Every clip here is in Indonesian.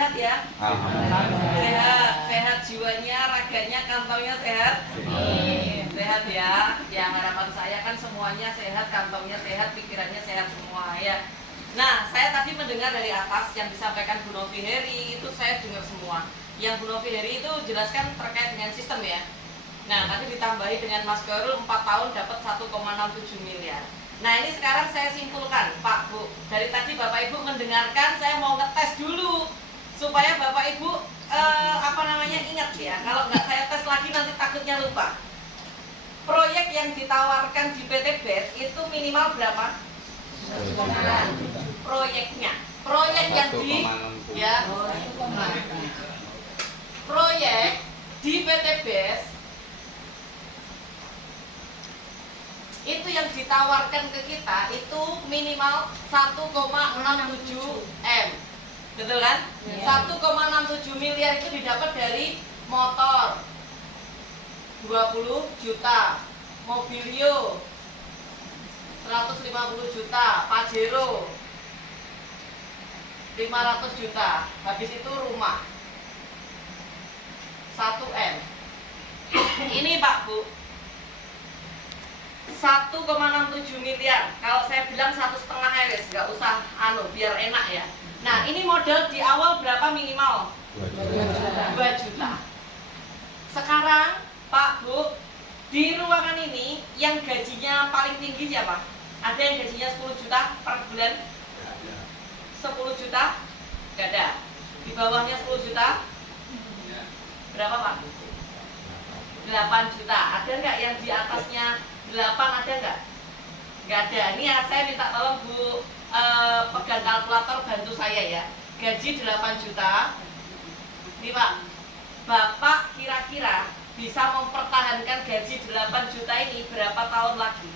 sehat ya? Sehat, sehat jiwanya, raganya, kantongnya sehat? Sehat ya. Ya harapan saya kan semuanya sehat, kantongnya sehat, pikirannya sehat semua ya. Nah, saya tadi mendengar dari atas yang disampaikan Bu Novi Heri, itu saya dengar semua. Yang Bu Novi Heri itu jelaskan terkait dengan sistem ya. Nah, tadi ditambahi dengan Mas Khairul 4 tahun dapat 1,67 miliar. Nah, ini sekarang saya simpulkan, Pak, Bu. Dari tadi Bapak Ibu mendengarkan, saya mau ngetes dulu supaya Bapak Ibu ingat ya. Kalau nggak saya tes lagi nanti takutnya lupa. Proyek yang ditawarkan di PT BES itu minimal berapa? Proyeknya. Proyek yang proyek di PT BES itu yang ditawarkan ke kita itu minimal 1,67 M, betul kan? 1,67 miliar itu didapat dari motor 20 juta, Mobilio 150 juta, Pajero 500 juta, habis itu rumah 1 M. Ini Pak Bu, 1,67 miliar. Kalau saya bilang 1,5 Rs, nggak usah biar enak ya. Nah, ini modal di awal berapa minimal? 2 juta. Sekarang Pak Bu, di ruangan ini yang gajinya paling tinggi siapa? Ada yang gajinya 10 juta per bulan? 10 juta? Nggak ada. Di bawahnya 10 juta? Berapa Pak? 8 juta. Ada nggak yang di atasnya 8, ada nggak? Nggak ada. Ini ya, saya minta tolong Bu pegang kalkulator bantu saya ya. Gaji 8 juta. Ini Pak, Bapak kira-kira bisa mempertahankan gaji 8 juta ini berapa tahun lagi?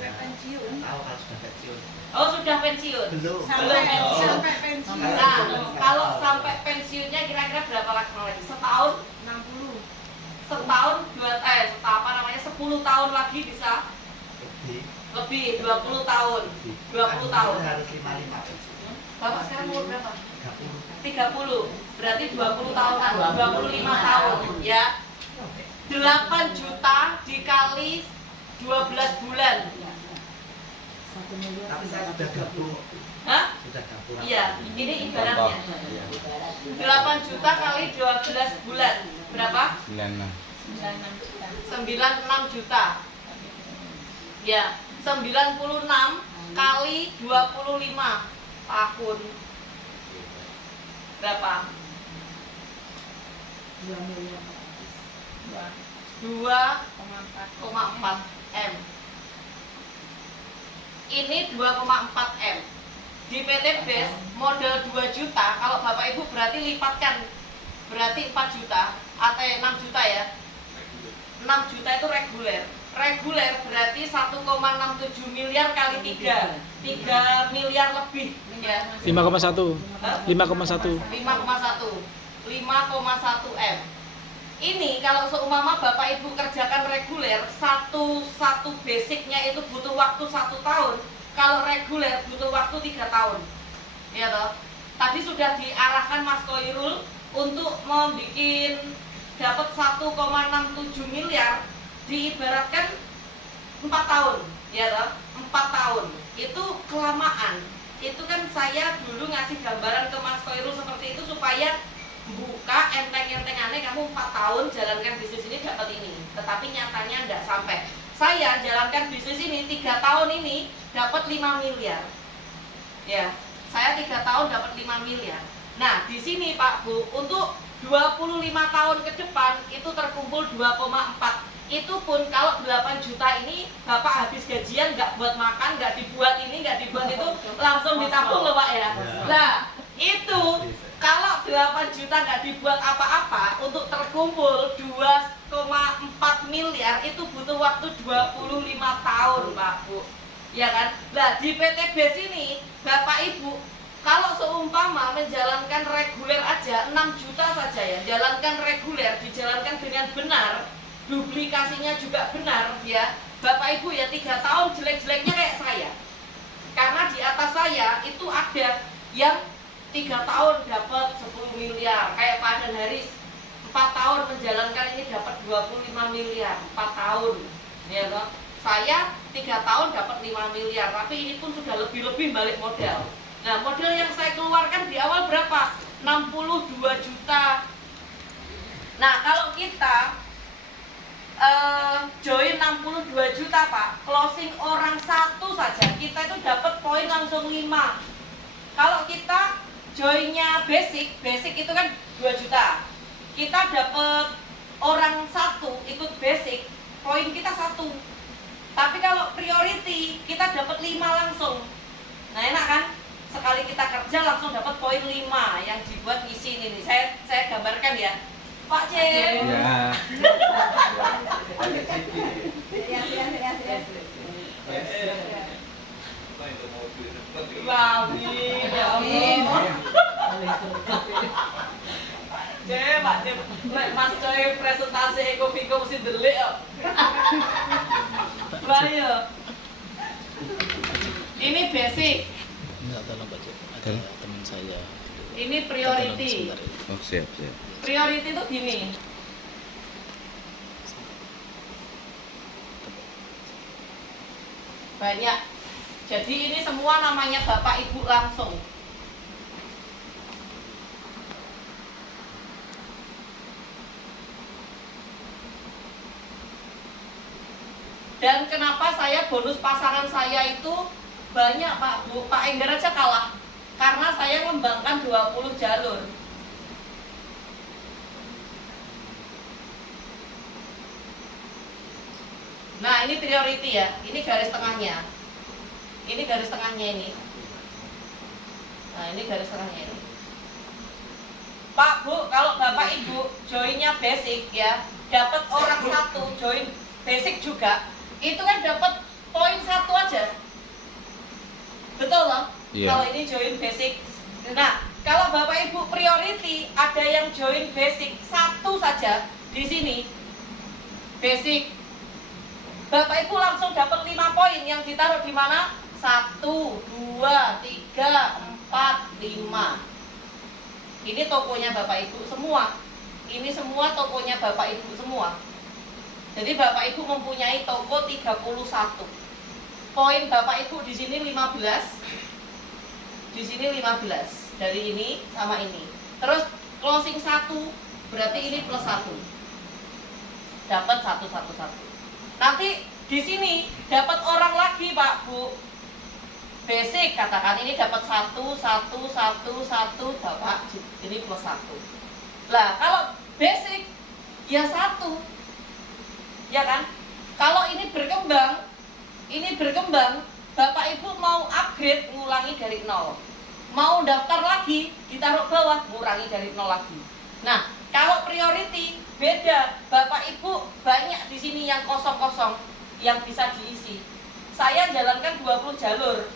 Pensiun. Tahu kalau sudah pensiun. Oh, sudah pensiun? Belum pensiun. Sampai pensiun. Nah, kalau sampai pensiunnya kira-kira berapa lagi? Setahun? 60. Setahun 10 tahun lagi bisa? Lebih 20 tahun. 20 tahun. Harus 55 pensiun. Bapak sekarang umur berapa? 30. 30. Berarti 20 tahunan, 25 tahun ya. 8 juta dikali 12 bulan. Tapi saya sudah gabung. Hah? Sudah gabung. Iya, ini ibaratnya 8 juta kali 12 bulan. Berapa? 96 juta. Ya, 96 kali 25 tahun. Berapa? 2,4 M. Ini 2,4 M. Di PT BES modal 2 juta, kalau Bapak Ibu berarti lipatkan. Berarti 4 juta atau 6 juta ya. 6 juta itu reguler. Reguler berarti 1,67 miliar kali 3 miliar lebih ya. 5,1 M. Ini kalau seumpama Bapak Ibu kerjakan reguler, satu basicnya itu butuh waktu 1 tahun. Kalau reguler butuh waktu 3 tahun. Ya toh. Tadi sudah diarahkan Mas Khairul untuk membuat dapat 1,67 miliar, diibaratkan 4 tahun, ya toh? 4 tahun. Itu kelamaan. Itu kan saya dulu ngasih gambaran ke Mas Khairul seperti itu supaya buka enteng-entengannya kamu 4 tahun jalankan bisnis ini dapat ini. Tetapi nyatanya enggak sampai. Saya jalankan bisnis ini 3 tahun ini dapat 5 miliar. Ya, saya 3 tahun dapat 5 miliar. Nah, di sini Pak Bu, untuk 25 tahun ke depan itu terkumpul 2,4. Itu pun kalau 8 juta ini Bapak habis gajian nggak buat makan, nggak dibuat ini, nggak dibuat itu, langsung ditabung loh Pak ya. Nah, itu kalau 8 juta nggak dibuat apa-apa, untuk terkumpul 2,4 miliar itu butuh waktu 25 tahun Pak Bu. Ya kan? Nah, di PT BES ini Bapak Ibu kalau seumpama menjalankan reguler aja 6 juta saja ya, jalankan reguler, dijalankan dengan benar, duplikasinya juga benar ya. Bapak Ibu ya 3 tahun jelek-jeleknya kayak saya. Karena di atas saya itu ada yang 3 tahun dapat 10 miliar, kayak Pak Dan Haris 4 tahun menjalankan ini dapat 25 miliar 4 tahun, ya toh. Saya 3 tahun dapat 5 miliar, tapi ini pun sudah lebih-lebih balik modal. Nah, modal yang saya keluarkan di awal berapa? 62 juta. Nah, kalau kita join 62 juta Pak, closing orang satu saja kita itu dapat poin langsung 5. Kalau kita joinnya basic itu kan 2 juta, kita dapat orang satu ikut basic, poin kita 1. Tapi kalau priority kita dapat 5 langsung. Nah, enak kan? Sekali kita kerja langsung dapat poin 5 yang dibuat isi ini nih. Saya gambarkan ya. Pak Cem. Ya. Amin. Cem, Pak Cem. Mas Coy presentasi Eko-Viko mesti delik kok. Bahaya. Ini basic. Enggak, tolong Pak Cep. Ada teman saya. Ini priority. Sebentar ya. Oh, siap. Priority itu gini. Banyak. Jadi ini semua namanya Bapak Ibu langsung. Dan kenapa saya bonus pasangan saya itu banyak Pak Bu, Pak Enggar aja kalah. Karena saya ngembangkan 20 jalur. Nah, ini priority ya. Ini garis tengahnya. Ini garis tengahnya ini. Nah, ini garis tengahnya ini. Pak Bu, kalau Bapak Ibu joinnya basic ya, dapat orang satu join basic juga, itu kan dapat poin 1 aja. Betul loh? Iya. Kalau ini join basic. Nah, kalau Bapak Ibu priority ada yang join basic 1 saja di sini. Basic. Bapak Ibu langsung dapat 5 poin yang ditaruh di mana? 1, 2, 3, 4, 5. Ini tokonya Bapak Ibu semua. Ini semua tokonya Bapak Ibu semua. Jadi Bapak Ibu mempunyai toko 31. Poin Bapak Ibu di sini 15. Di sini 15. Dari ini sama ini. Terus closing 1 berarti ini plus 1. Dapat 1. Nanti di sini dapat orang lagi Pak Bu. Basic katakan ini dapat 1 Bapak ini plus 1. Lah kalau basic ya 1. Ya kan? Kalau ini berkembang, Bapak Ibu mau upgrade ngulangi dari 0. Mau daftar lagi, ditaruh bawah, ngurangi dari 0 lagi. Nah, kalau priority beda, Bapak Ibu banyak di sini yang kosong-kosong yang bisa diisi. Saya jalankan 20 jalur.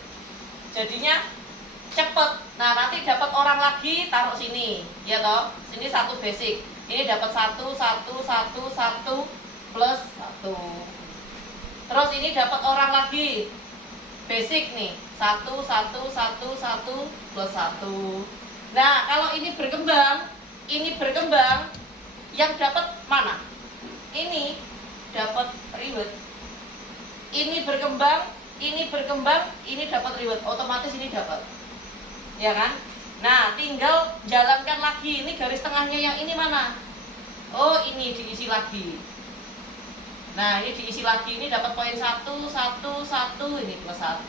Jadinya cepet. Nah, nanti dapat orang lagi taruh sini, ya toh. Sini 1 basic. Ini dapat 1 plus 1. Terus ini dapat orang lagi. Basic nih. 1 plus 1. Nah, kalau ini berkembang, yang dapat mana? Ini dapat reward. Ini berkembang, ini dapat reward. Otomatis ini dapat. Ya kan? Nah, tinggal jalankan lagi. Ini garis tengahnya yang ini mana? Oh, ini diisi lagi. Nah, ini diisi lagi. Ini dapat poin 1, ini plus 1.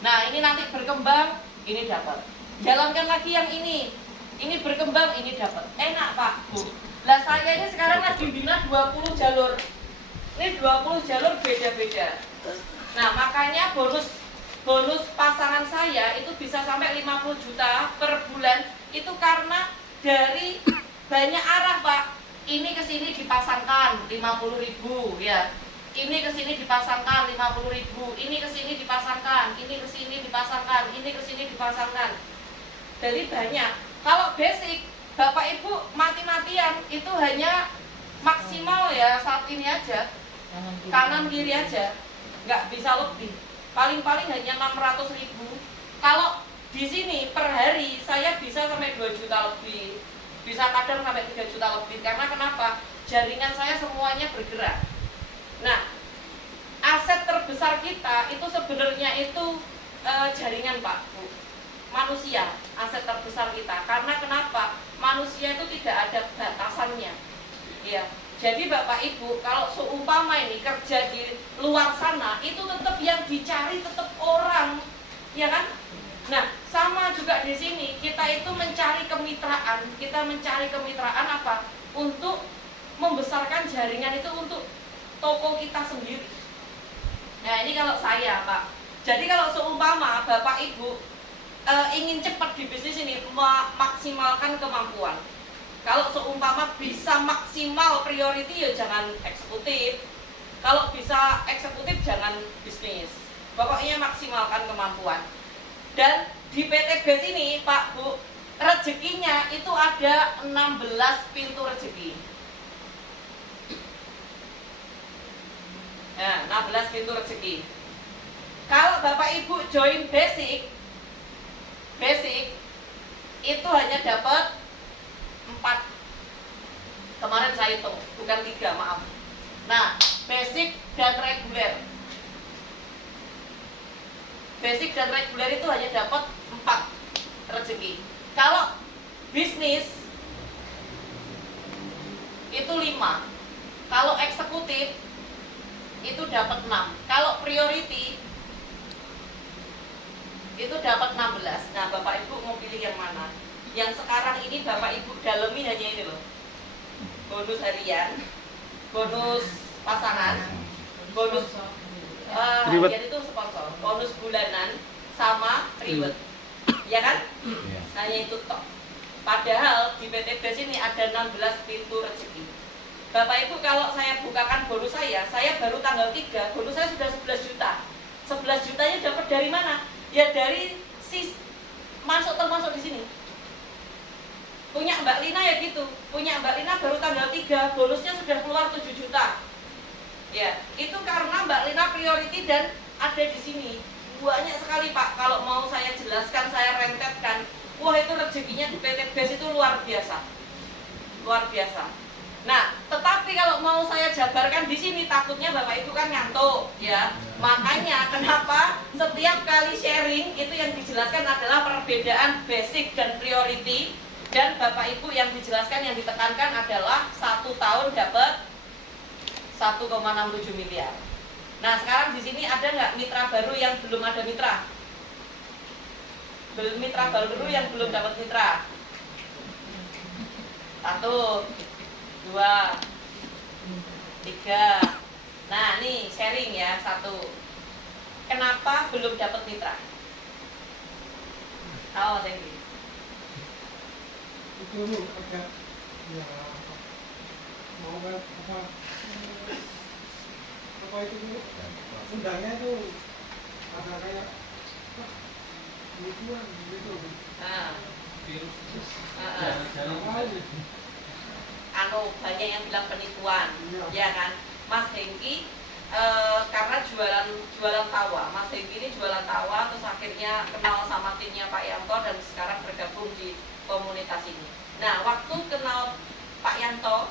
Nah, ini nanti berkembang, ini dapat. Jalankan lagi yang ini. Ini berkembang, ini dapat. Enak Pak Bu. Lah saya ini sekarang lagi bina 20 jalur. Ini 20 jalur beda-beda. Nah, makanya bonus pasangan saya itu bisa sampai 50 juta per bulan. Itu karena dari banyak arah Pak. Ini ke sini dipasangkan 50.000 ya. Ini ke sini dipasangkan 50.000. Ini ke sini dipasangkan, ini ke sini dipasangkan, ini ke sini dipasangkan. Jadi banyak. Kalau basic Bapak Ibu mati-matian itu hanya maksimal ya saat ini aja. Kanan kiri aja. Nggak bisa lebih. Paling-paling hanya 600.000. Kalau di sini per hari saya bisa sampai 2 juta lebih, bisa kadang sampai 3 juta lebih. Karena kenapa? Jaringan saya semuanya bergerak. Nah, aset terbesar kita itu sebenarnya itu jaringan Pak Bu, manusia, aset terbesar kita. Karena kenapa? Manusia itu tidak ada batasannya, ya. Jadi Bapak Ibu, kalau seumpama ini kerja di luar sana, itu tetap yang dicari tetap orang, ya kan? Nah, sama juga di sini, kita itu mencari kemitraan. Kita mencari kemitraan apa? Untuk membesarkan jaringan itu untuk toko kita sendiri. Nah, ini kalau saya, Pak. Jadi kalau seumpama Bapak Ibu ingin cepat di bisnis ini, maksimalkan kemampuan. Kalau seumpama bisa maksimal priority, ya jangan eksekutif. Kalau bisa eksekutif, jangan bisnis. Pokoknya maksimalkan kemampuan. Dan di PT BES ini Pak Bu, rezekinya itu ada 16 pintu rezeki. Nah, 16 pintu rezeki. Kalau Bapak Ibu join basic itu hanya dapat 4. Kemarin saya hitung, bukan 3, maaf. Nah, basic dan reguler. Basic dan reguler itu hanya dapat 4 rezeki. Kalau bisnis itu 5. Kalau eksekutif itu dapat 6. Kalau priority itu dapat 16. Nah, Bapak Ibu mau pilih yang mana? Yang sekarang ini Bapak Ibu dalemi hanya ini loh. Bonus harian, bonus pasangan, bonus harian itu sponsor, bonus bulanan sama reward. Ya kan? Hanya itu tok. Padahal di PT BES ini ada 16 pintu rezeki. Bapak Ibu, kalau saya bukakan bonus saya baru tanggal 3, bonus saya sudah 11 juta. 11 jutanya dapat dari mana? Ya dari termasuk di sini. Punya Mbak Lina ya gitu. Punya Mbak Lina baru tanggal 3, bonusnya sudah keluar 7 juta. Ya, itu karena Mbak Lina priority dan ada di sini. Banyak sekali Pak, kalau mau saya jelaskan, saya rentetkan. Wah, itu rezekinya di PT BES itu luar biasa. Luar biasa. Nah, tetapi kalau mau saya jabarkan di sini takutnya Bapak Ibu kan ngantuk, ya. Makanya kenapa setiap kali sharing itu yang dijelaskan adalah perbedaan basic dan priority, dan Bapak Ibu yang dijelaskan, yang ditekankan adalah 1 tahun dapat 1,67 miliar. Nah, sekarang di sini ada nggak mitra baru yang belum ada mitra? Mitra baru yang belum dapat mitra? 1, 2, 3. Nah, nih sharing ya, 1. Kenapa belum dapat mitra? Oh, thank you. Itu agak ya mau apa itu Bu? Undangnya itu ada kayak lucuan gitu. Nah, Virus. Banyak yang bilang penipuan, ya kan, Mas Hengki. Karena jualan tawa, Mas Hengki ini jualan tawa, terus akhirnya kenal sama timnya Pak Yanto dan sekarang bergabung di komunitas ini. Nah, waktu kenal Pak Yanto,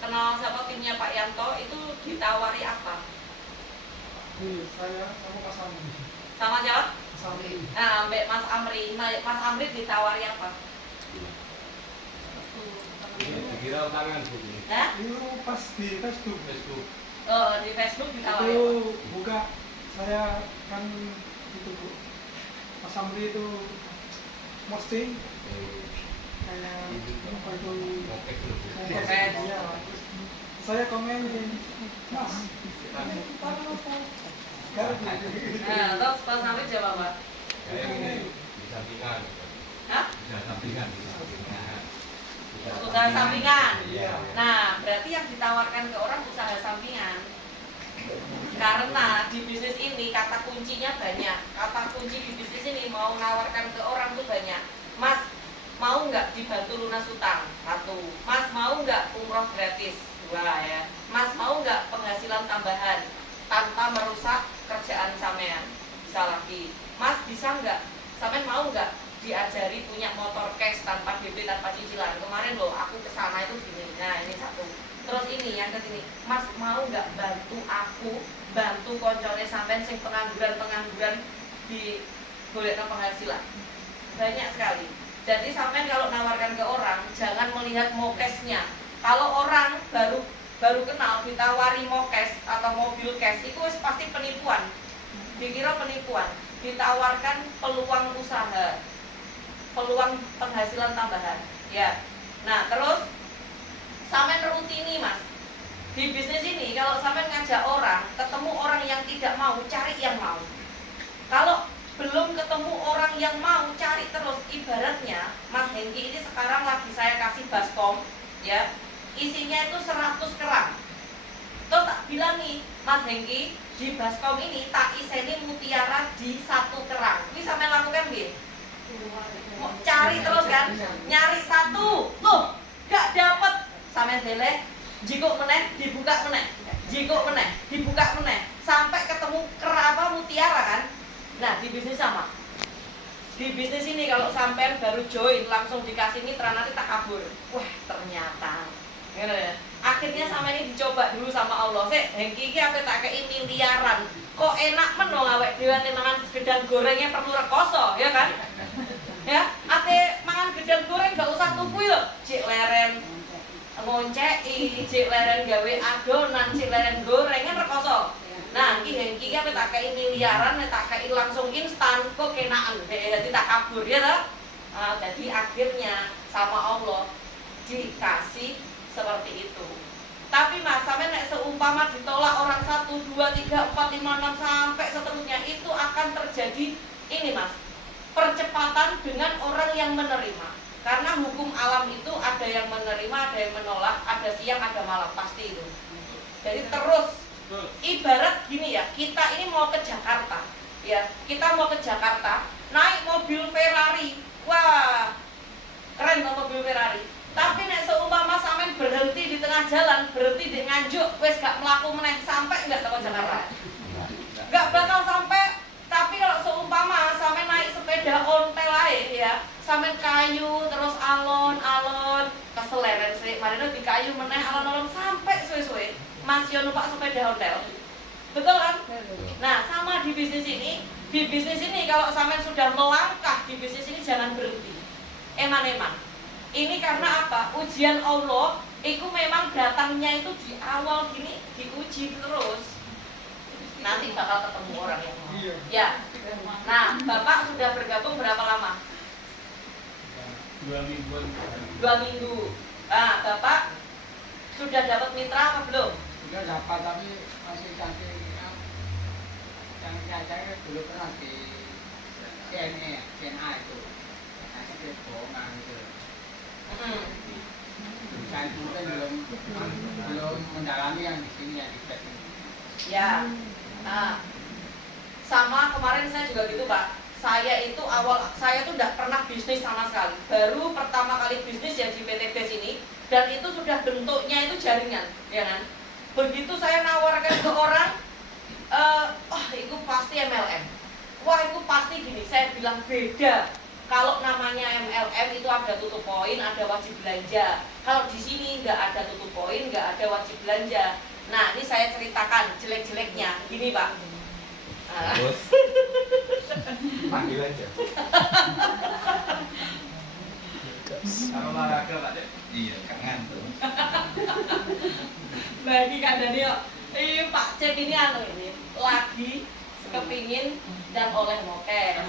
kenal sama timnya Pak Yanto, itu ditawari apa? Saya sama Mas Amri. Sama siapa? Mas Amri. Nah, sampai Mas Amri. Mas Amri ditawari apa? Dikira tangan Bu. Hah? Itu pas di Facebook. Oh, di Facebook ditawari Itu apa? buka, saya kan itu Bu, Mas Amri itu posting kayak apa itu Kopek. ya. Saya komen Mas, Nah, terus Mas Amri jawab apa? Kayak ini di sampingan. Hah? Bisa sampingan. Usaha sampingan. Iya. Nah, berarti yang ditawarkan ke orang usaha sampingan. Karena di bisnis ini kata kuncinya banyak. Kata kunci di bisnis ini mau menawarkan ke orang tuh banyak. Mas, mau nggak dibantu lunas utang? 1. Mas, mau nggak umroh gratis? 2 ya. Mas, mau nggak penghasilan tambahan tanpa merusak kerjaan sampean? Bisa lagi. Mas, bisa nggak Sampean mau nggak diajari punya motor cash tanpa DP tanpa cicilan? Kemarin loh aku kesana itu gini. Nah ini satu. Terus ini yang ketiga, Mas mau nggak bantu aku, bantu koncone sampean sing pengangguran di golekno penghasilan? Banyak sekali. Jadi sampean kalau nawarkan ke orang, jangan melihat mokesnya. Kalau orang baru kenal ditawari mokes atau mobil cash, itu pasti penipuan. Dikira penipuan. Ditawarkan peluang usaha, peluang penghasilan tambahan. Ya. Nah terus sampean rutini Mas. Di bisnis ini kalau sampean ngajak orang, ketemu orang yang tidak mau, cari yang mau. Kalau belum ketemu orang yang mau, cari terus. Ibaratnya Mas Hengki ini sekarang lagi saya kasih baskom, ya, isinya itu 100 kerang. Terus tak bilang nih, Mas Hengki, di baskom ini tak iseni mutiara di 1 kerang. Ini sampean lakukan nggih? Cari terus kan, nyari satu, loh, gak dapet, sampean deleh, jikuk meneh, dibuka meneh, jikuk meneh, dibuka meneh, sampai ketemu mutiara kan. Nah di bisnis sama. Di bisnis ini kalau sampean baru join langsung dikasih mitra, nanti tak kabur. Wah ternyata gitu ya. Akhirnya sama ini dicoba dulu sama Allah. Hengki iki apa tak kei miliaran. Kok enak men awake dhewe mangan gedang gorengnya perlu rekoso, ya kan? Ya, ate mangan gedang goreng gak usah tuku lho. Cik leren ngonceki, cik leren gawe adonan, cik leren goreng kan rekoso. Nah, iki Hengki apa tak kei miliaran, tak kei langsung instan, kok kenaan. Jadi tak kabur ya toh. Jadi akhirnya sama Allah dikasih seperti itu. Tapi Mas, sampai nek seumpama ditolak orang 1, 2, 3, 4, 5, 6 sampai seterusnya, itu akan terjadi ini Mas, percepatan dengan orang yang menerima. Karena hukum alam itu ada yang menerima, ada yang menolak, ada siang, ada malam, pasti itu. Jadi terus ibarat gini ya, kita ini mau ke Jakarta, ya, kita mau ke Jakarta, naik mobil Ferrari, wah, keren tuh mobil Ferrari. Tapi nek seumpama sampean berhenti di tengah jalan, berhenti di Nganjuk, wes gak melaku meneh, sampai nggak ke Jakarta? Gak bakal sampai. Tapi kalau seumpama sampean naik sepeda ontel ae ya, sampean kayu terus alon-alon, keseleren sih, marino di kayu meneh alon-alon sampai suwe-suwe. Mas yo numpak sepeda ontel. Betul kan? Nah, sama di bisnis ini. Di bisnis ini kalau sampean sudah melangkah di bisnis ini jangan berhenti. Eman-eman. Ini karena apa? Ujian Allah itu memang datangnya itu di awal gini, diuji terus. Nanti bakal ketemu orang yang mau. Ya. Nah, Bapak sudah bergabung berapa lama? 2 minggu. 2 minggu. Nah, Bapak sudah dapat mitra apa belum? Sudah dapat, tapi masih cantik yang saya dulu pernah di CNA itu kasih ke bohongan itu. Saya mungkin belum mendalami yang di sini ya, di sini. Ya. Nah, sama kemarin saya juga gitu Pak. Saya itu saya tuh tidak pernah bisnis sama sekali. Baru pertama kali bisnis ya di PT BES ini, dan itu sudah bentuknya itu jaringan, ya kan? Begitu saya nawarkan ke orang, itu pasti MLM. Wah, itu pasti gini. Saya bilang beda. Kalau namanya MLM itu ada tutup poin, ada wajib belanja. Kalau di sini nggak ada tutup poin, nggak ada wajib belanja. Nah, ini saya ceritakan jelek-jeleknya. Gini Pak. Panggil aja. Kalau olahraga Pak Dek. Iya, kangen tuh. Bagi kadang dia, Pak Cek ini ini lagi kepingin dan oleh mokes.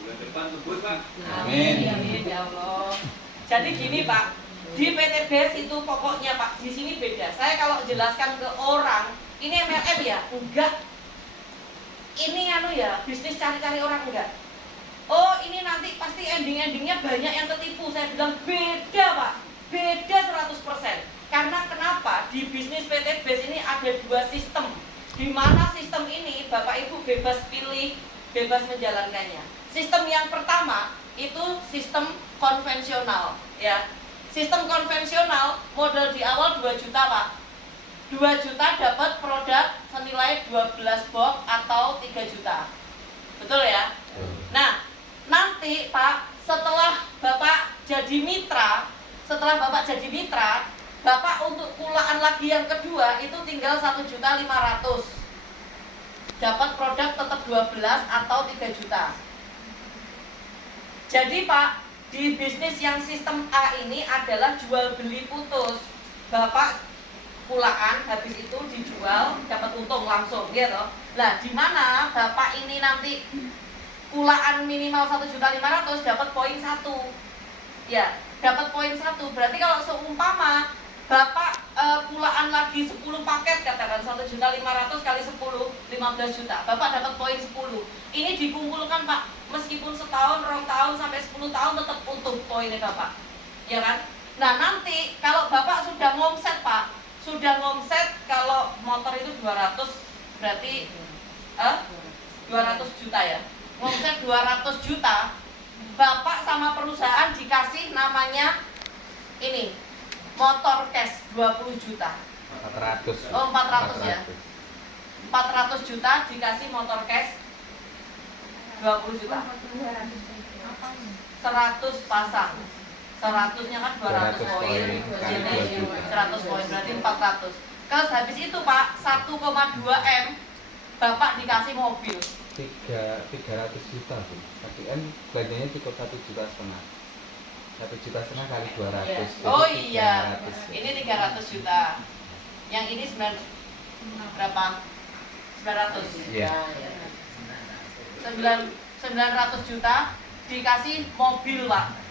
Bulan depan tebus Pak. Amin. Amin ya Allah. Jadi gini Pak, di PT BES itu pokoknya Pak, di sini beda. Saya kalau jelaskan ke orang, ini MLM ya? Enggak. Ini ya, bisnis cari-cari orang enggak. Oh, ini nanti pasti ending-endingnya banyak yang ketipu. Saya bilang beda Pak, beda 100%. Karena kenapa? Di bisnis PT BES ini ada 2 sistem. Di mana sistem ini Bapak Ibu bebas pilih, bebas menjalankannya. Sistem yang pertama itu sistem konvensional, ya. Sistem konvensional modal di awal 2 juta Pak. 2 juta dapat produk senilai 12 box atau 3 juta. Betul ya? Nah, nanti Pak, setelah Bapak jadi mitra, Bapak untuk kulaan lagi yang kedua itu tinggal 1.500.000. Dapat produk tetap 12 atau 3 juta. Jadi Pak, di bisnis yang sistem A ini adalah jual beli putus. Bapak kulaan habis itu dijual dapat untung langsung gitu. Lah di mana Bapak ini nanti kulaan minimal 1.500.000 dapat poin 1. Ya, dapat poin 1. Berarti kalau seumpama Bapak kulaan lagi 10 paket, katakan 1.500.000 kali 10, 15 juta. Bapak dapat poin 10. Ini dikumpulkan Pak, meskipun setahun, 2 tahun, sampai 10 tahun tetap utuh poinnya Bapak. Ya kan? Nah nanti kalau Bapak sudah ngomset Pak, kalau motor itu 200, berarti 200 juta ya. Ngomset 200 juta, Bapak sama perusahaan dikasih namanya ini, motor cash 20 juta. 400. Oh 400 ya. 400 juta dikasih motor cash 20 juta. 100 pasang. 100-nya kan 200 poin. Jadi 100 poin berarti 400. Terus habis itu Pak, 1,2 M Bapak dikasih mobil. 300 juta Bu. Tapi kan belanjanya cukup 1,5 juta. 1,5 juta kali 200. Ya. Jadi Oh iya, 300. ini 300 juta. Yang ini berapa? 900. Iya. 900 juta dikasih mobil Pak.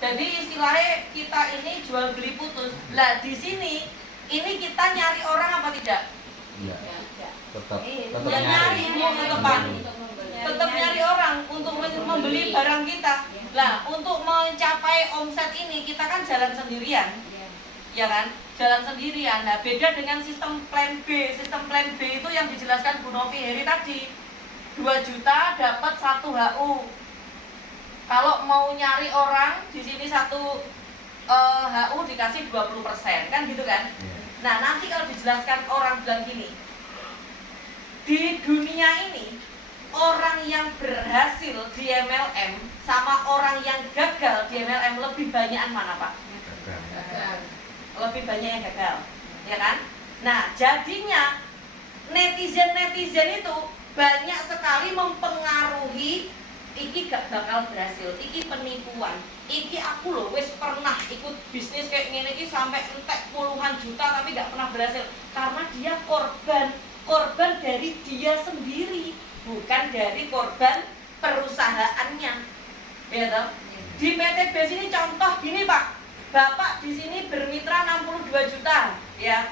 Jadi istilahnya kita ini jual beli putus. Lah di sini ini kita nyari orang apa tidak? Iya. Tetap Ya nyari mau ke depan. Tetap nyari orang untuk membeli barang kita. Lah untuk mencapai omset ini kita kan jalan sendirian. Ya kan? Jalan sendirian. Nah, beda dengan sistem plan B. Sistem plan B itu yang dijelaskan Bu Novi Heri tadi. 2 juta dapat 1 HU. Kalau mau nyari orang di sini 1 HU dikasih 20%, kan gitu kan? Nah, nanti kalau dijelaskan orang bilang gini. Di dunia ini orang yang berhasil di MLM sama orang yang gagal di MLM lebih banyak mana Pak? Lebih banyak yang gagal, ya kan? Nah, jadinya netizen itu banyak sekali mempengaruhi iki gak bakal berhasil, iki penipuan, iki aku loh wis pernah ikut bisnis kayak gini iki sampai entek puluhan juta tapi gak pernah berhasil karena dia korban dari dia sendiri, bukan dari korban perusahaannya. Ya toh? Di PT BES ini contoh gini Pak, Bapak di sini bermitra 62 juta, ya,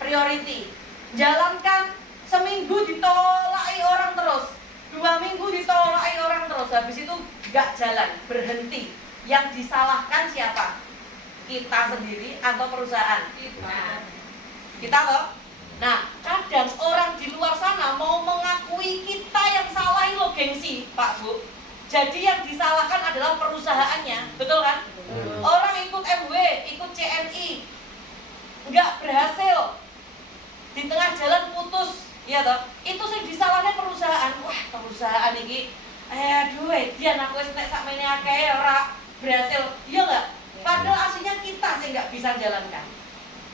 priority. Jalankan seminggu ditolaki orang terus, 2 minggu ditolaki orang terus, habis itu gak jalan, berhenti. Yang disalahkan siapa? Kita sendiri atau perusahaan? Kita loh. Nah, kadang orang di luar sana mau mengakui kita yang salah loh, gengsi, Pak Bu. Jadi yang disalahkan adalah perusahaannya, betul kan? Orang ikut MW, ikut CNI, nggak berhasil, di tengah jalan putus, ya toh? Itu sih disalahkan perusahaan. Wah, perusahaan ini, aduh, dia aku nek sakmene akeh ora berhasil, iya nggak? Padahal aslinya kita sih nggak bisa jalankan.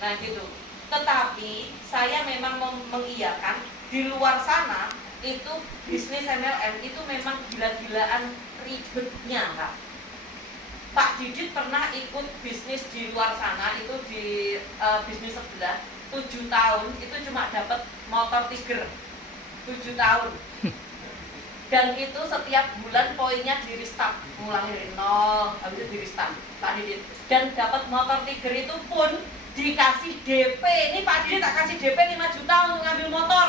Nah gitu. Tetapi saya memang mengiyakan di luar sana itu bisnis MLM itu memang gila-gilaan ribetnya Kak. Pak Didit pernah ikut bisnis di luar sana itu di bisnis sebelah 7 tahun itu cuma dapat motor Tiger 7 tahun. Dan itu setiap bulan poinnya di restart, ngulangi dari nol, habis itu di restart Pak Didit. Dan dapat motor Tiger itu pun dikasih DP. Ini Pak Didit tak kasih DP 5 juta untuk ngambil motor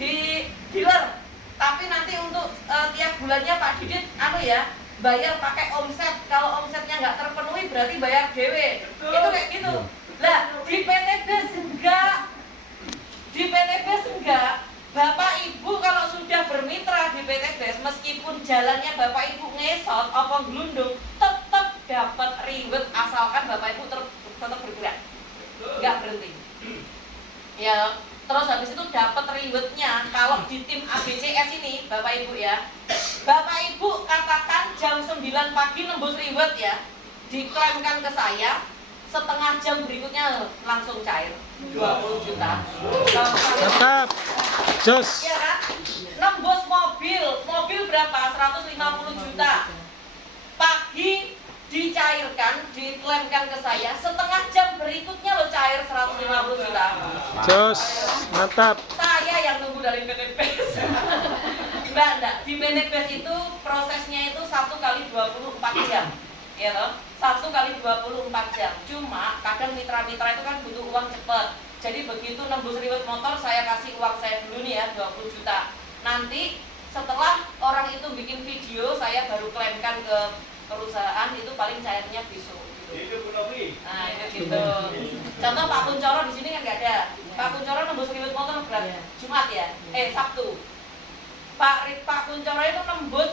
di dealer. Tapi nanti untuk tiap bulannya Pak Didit bayar pakai omset. Kalau omsetnya nggak terpenuhi berarti bayar DW. Itu kayak gitu. Lah di PT BES enggak. Di PT BES enggak. Bapak Ibu kalau sudah bermitra di PT BES, meskipun jalannya Bapak Ibu ngesot apa gelundung, tetap dapat reward asalkan Bapak Ibu tetap bergerak. Enggak berhenti. kalau di tim ABCS ini Bapak Ibu ya, Bapak Ibu katakan jam 9 pagi nembus reward ya, diklaimkan ke saya, setengah jam berikutnya langsung cair 20 juta. Mantap. Jos. Iya kan? Nembus mobil berapa? 150 juta. Pagi dicairkan, diklaimkan ke saya, setengah jam berikutnya lo cair 150 juta. Jos. Mantap. Saya yang nunggu dari PNBS. Enggak. Di PNBS itu prosesnya itu 1 kali 24 jam. Ya toh? 1 kali 24 jam. Cuma kadang mitra-mitra itu kan butuh uang cepat. Jadi begitu nembus reward motor, saya kasih uang saya dulu nih ya, 20 juta. Nanti setelah orang itu bikin video, saya baru klaimkan ke perusahaan, itu paling cairnya besok gitu. Itu Bu Novi. Nah, itu gitu. Contoh Pak Kuncoro di sini kan nggak ada. Pak Kuncoro nembus reward motor berapa? Jumat ya? Sabtu. Pak Kuncoro itu nembus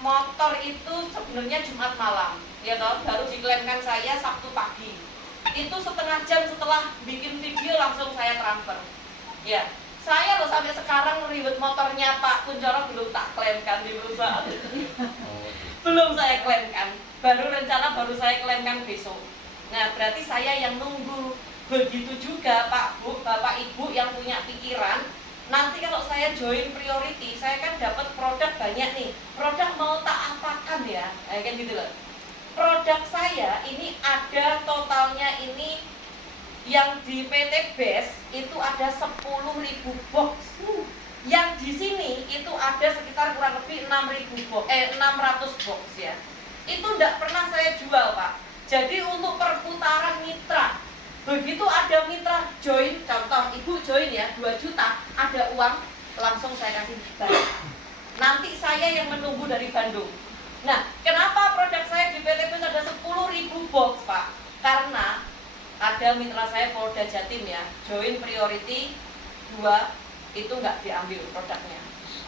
motor itu sebenarnya Jumat malam, ya toh, baru diklaimkan saya Sabtu pagi. Itu setengah jam setelah bikin video langsung saya transfer. Ya, saya loh sampai sekarang reward motornya Pak Kuncoro belum tak klaimkan di perusahaan. Belum saya klaimkan. Baru saya klaimkan besok. Nah, berarti saya yang nunggu. Begitu juga Pak Bu, Bapak Ibu yang punya pikiran, nanti kalau saya join priority, saya kan dapat produk banyak nih. Produk mau tak apakan ya, kan gitu loh. Produk saya ini ada totalnya ini yang di PT BES itu ada 10.000 box. Yang di sini itu ada sekitar kurang lebih 600 box ya. Itu tidak pernah saya jual, Pak. Jadi untuk perputaran mitra, begitu ada mitra join, contoh Ibu join ya 2 juta, ada uang, langsung saya kasih balik. Nanti saya yang menunggu dari Bandung. Nah, kenapa produk saya di PT BES ada 10.000 box, Pak? Karena ada mitra saya Polda Jatim ya, join priority 2, itu nggak diambil produknya.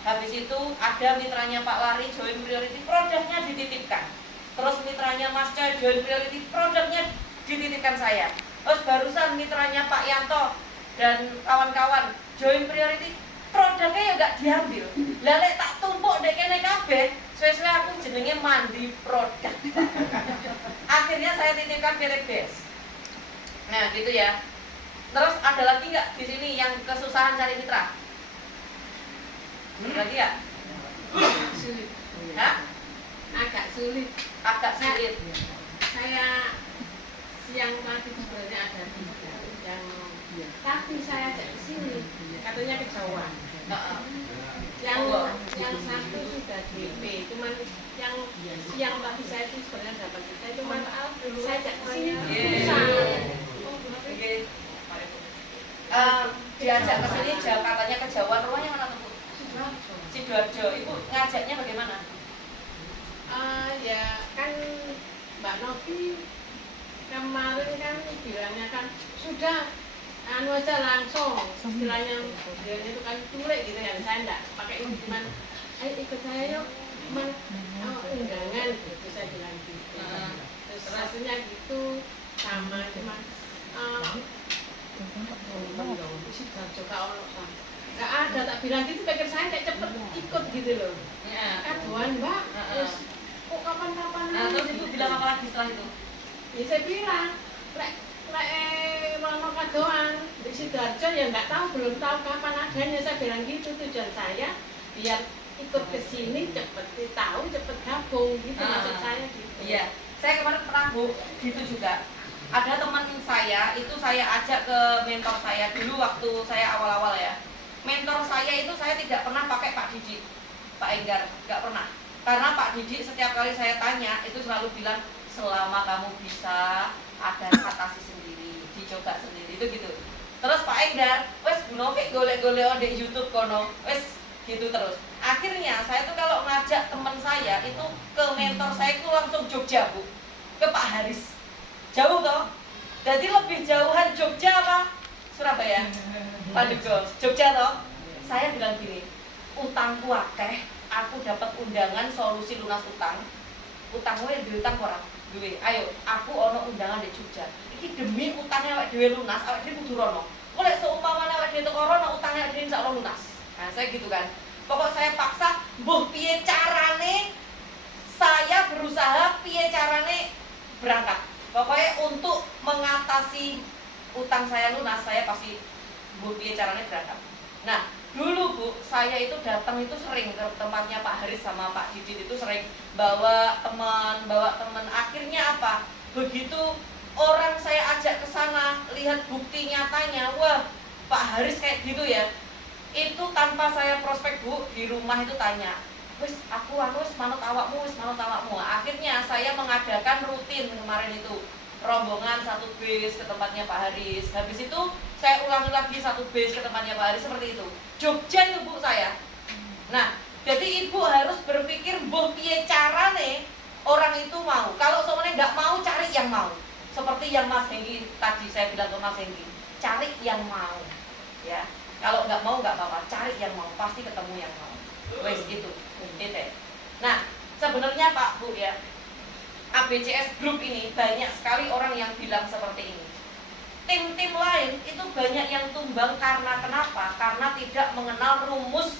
Habis itu ada mitranya Pak Lari join priority, produknya dititipkan. Terus mitranya Mas Coy join priority, produknya dititipkan saya. Terus barusan mitranya Pak Yanto dan kawan-kawan join priority, produknya ya nggak diambil. Lelek tak tumpuk dek kene kabeh, sesuai aku jenenge mandi produk. Akhirnya saya titipkan PT BES. Nah, gitu ya. Terus ada lagi nggak di sini yang kesusahan cari mitra? Lagi ya? Sulit. Hah? Agak sulit. Agak sulit. Saya siang tadi sebenarnya ada 3 yang tapi saya ajak ke sini katanya kejauhan. Yang satu sudah DP, cuman yang siang tadi saya itu sebenarnya dapat kita cuman saya ajak ke sini susah. Diajak ke sini katanya kejauhan, rumahnya mana tuh? Sidoarjo. Ibu ngajaknya bagaimana? Ya kan Mbak Novi kemarin kan bilangnya kan sudah anu aja langsung istilahnya modelnya itu kan culik gitu ya, saya enggak pakai ini cuman ayo ikut saya yuk cuman undangan gitu saya bilang gitu. Terus rasanya gitu sama cuman nggak ada, tak bilang gitu pikir saya kayak cepet ikut gitu loh. Kaduan Mbak, terus kok kapan-kapan. Nah, terus Ibu bilang apa lagi setelah itu? Ya saya bilang, lek mau kadoan di Sidoarjo ya nggak tahu, belum tahu kapan adanya. Saya bilang gitu, tujuan saya biar ikut ke sini cepet tahu, cepet gabung gitu maksud saya gitu. Iya, saya kemarin pernah Bu, gitu juga. Ada teman saya, itu saya ajak ke mentor saya dulu waktu saya awal-awal ya. Mentor saya itu saya tidak pernah pakai Pak Didi, Pak Enggar, nggak pernah. Karena Pak Didi setiap kali saya tanya, itu selalu bilang, selama kamu bisa, ada atasi sendiri, dicoba sendiri, itu gitu. Terus Pak Enggar, wes Bu Novi golek-golek di YouTube kono, wes gitu terus. Akhirnya saya tuh kalau ngajak teman saya itu ke mentor saya itu langsung Jogja Bu, ke Pak Haris. Jauh toh? Jadi lebih jauhan Jogja apa? Surabaya? Paduka, Jogja toh? Saya bilang gini, utangku akeh, aku dapat undangan solusi lunas utang. Utangmu yang diutang orang, duwe. Ayo, aku ono undangan di Jogja. Iki demi utangnya awake dhewe lunas, awake dhewe kudu rono. Kok lek seumpamane awake dhewe teko rono, utangnya awake dhewe insyaallah lunas. Nah, saya gitu kan. Pokok saya paksa, mbuh piye carane saya berusaha piye carane berangkat. Pokoknya untuk mengatasi utang saya lunas, saya pasti mbuh piye carane berangkat. Nah, dulu Bu, saya itu datang itu sering ke tempatnya Pak Haris sama Pak Didit, itu sering bawa teman. Akhirnya apa? Begitu orang saya ajak ke sana, lihat bukti nyatanya, wah, Pak Haris kayak gitu ya. Itu tanpa saya prospek Bu, di rumah itu tanya, wis aku wis manut awakmu. Akhirnya saya mengadakan rutin kemarin itu rombongan 1 bis ke tempatnya Pak Haris. Habis itu saya ulangi lagi 1 bis ke tempatnya Pak Haris, seperti itu. Jogja itu Bu saya. Nah, jadi Ibu harus berpikir mbuh piye carane orang itu mau. Kalau semuanya nggak mau, cari yang mau. Seperti yang Mas Hengki tadi saya bilang ke Mas Hengki, cari yang mau. Ya. Kalau nggak mau nggak apa-apa, cari yang mau, pasti ketemu yang mau. Wes gitu. Nah, sebenarnya Pak Bu ya, ABCS Group ini banyak sekali orang yang bilang seperti ini. Tim-tim lain itu banyak yang tumbang karena kenapa? Karena tidak mengenal rumus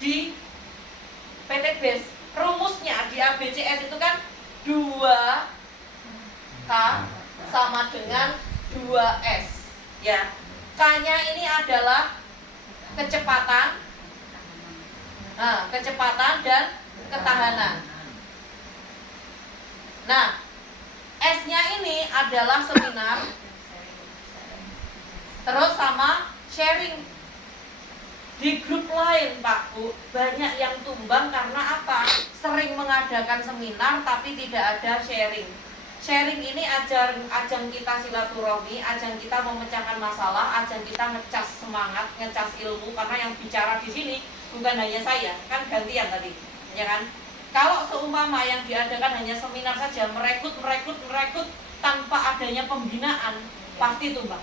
di PT BES. Rumusnya di ABCS itu kan 2K sama dengan 2S. Ya. K-nya ini adalah kecepatan, kecepatan dan ketahanan. Nah, S-nya ini adalah seminar, terus sama sharing. Di grup lain Pak Bu, banyak yang tumbang karena apa? Sering mengadakan seminar tapi tidak ada sharing. Sharing ini ajang kita silaturahmi, ajang kita memecahkan masalah, ajang kita ngecas semangat, ngecas ilmu, karena yang bicara di sini bukan hanya saya, kan gantian tadi, ya kan? Kalau seumpama yang diadakan hanya seminar saja, merekrut tanpa adanya pembinaan, pasti tumbang,